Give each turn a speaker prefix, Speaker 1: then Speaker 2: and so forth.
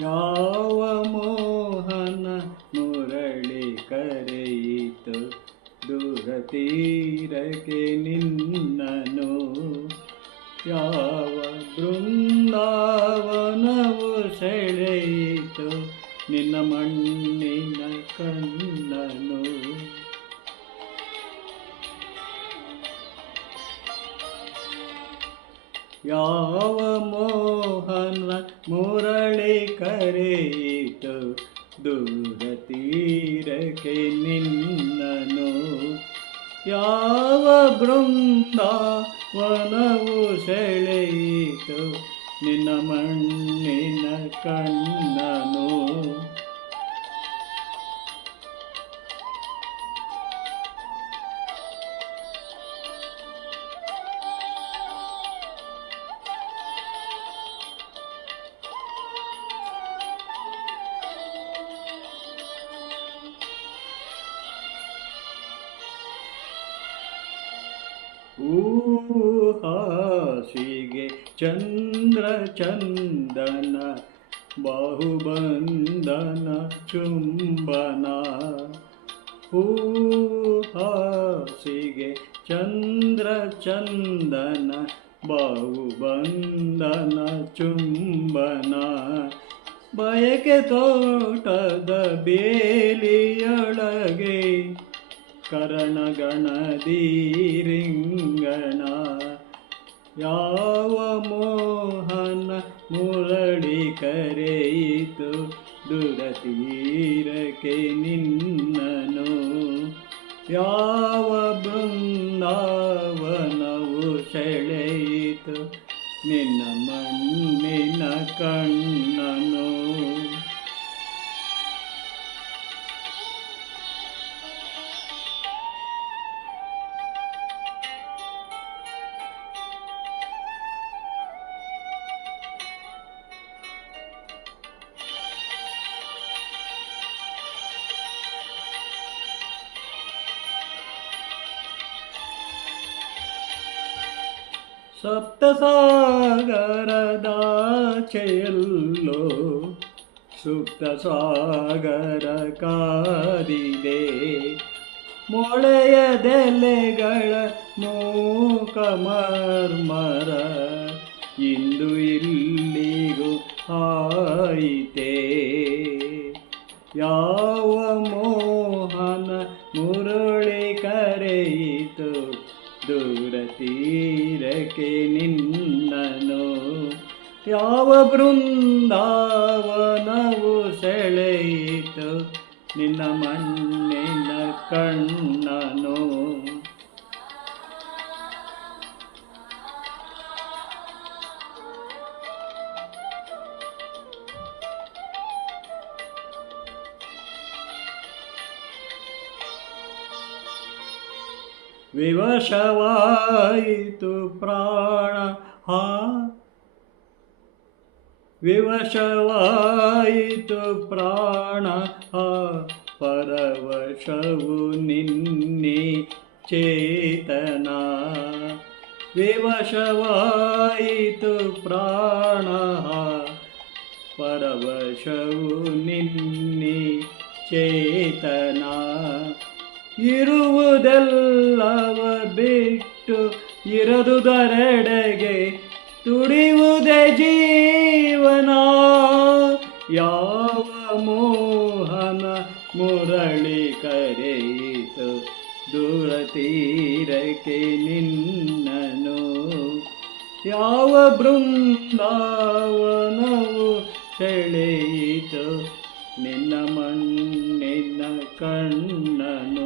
Speaker 1: ಯಾವ ಮೋಹನ ಮುರಳಿ ಕರೆಯಿತು? ದೂರ ತೀರಕ್ಕೆ ನಿನ್ನನು. ಯಾವ ಬೃಂದಾವನವು ಸೆಳೆಯಿತು? ನಿನ್ನ ಮಣ್ಣಿನ ಕಣ್ಣನು. ಯಾವ ಮೋಹನ ಮುರಳಿ ಕರೆಯಿತು ದೂರ ತೀರಕ್ಕೆ ನಿನ್ನನು ಯಾವ ಬೃಂದಾವನವು ಸೆಳೆಯಿತು ನಿನ್ನ ಮಣ್ಣಿನ ಕಣ್ಣನು ಊಹಾಸಿಗೆ ಚಂದ್ರ ಚಂದನ ಬಾಹುಬಂಧನ ಚುಂಬನ. ಊಹಾಸಿಗೆ ಚಂದ್ರ ಚಂದನ ಬಾಹುಬಂಧನ ಚುಂಬನ. ಬಯಕೆ ತೋಟದ ಬೇಲಿಯೊಳಗೆ ಕರಣಗಣದೀರಿಂಗಣ. ಯಾವ ಮೋಹನ ಮುರಳಿ ಕರೆಯಿತು ದುರತೀರಕ್ಕೆ ನಿನ್ನನು. ಯಾವ ಬೃಂದಾವನವು ಸೆಳೆಯಿತು ನಿನ್ನ ಮಣ್ಣಿನ ಕಣ್ಣನು. ಸಪ್ತಸಾಗರದಾಚೆಯಲ್ಲೋ ಸುಪ್ತ ಸಾಗರ ಕಾದಿದೆ. ಮೊಳೆಯದೆಲೆಗಳ ಮೂಕ ಮರ್ಮರ ಇಂದು ಇಲ್ಲಿಗೂ ಆಯಿತೆ ಯಾವ ದೂರ ತೀರಕ್ಕೆ ನಿನ್ನನು. ಯಾವ ಬೃಂದಾವನವು ಸೆಳೆಯಿತು? ನಿನ್ನ ಮಣ್ಣಿನ ಕಣ್ಣನು. विवशवायितु प्राणः विवशवायितु प्राणः परवशवु निन्नि चेतना। विवशवायितु प्राणः परवशौ निन्नि चेतना। ಇರುವುದೆಲ್ಲವ ಬಿಟ್ಟು ಇರದುದರೆಡೆಗೆ ತುಡಿಯುವುದೇ ಜೀವನ. ಯಾವ ಮೋಹನ ಮುರಳಿ ಕರೆಯಿತು ದೂರ ತೀರಕ್ಕೆ ನಿನ್ನನು. ಯಾವ ಬೃಂದಾವನವು ಸೆಳೆಯಿತು ನಿನ್ನ ಮಣ್ಣಿನ ಕಣ್ಣನು.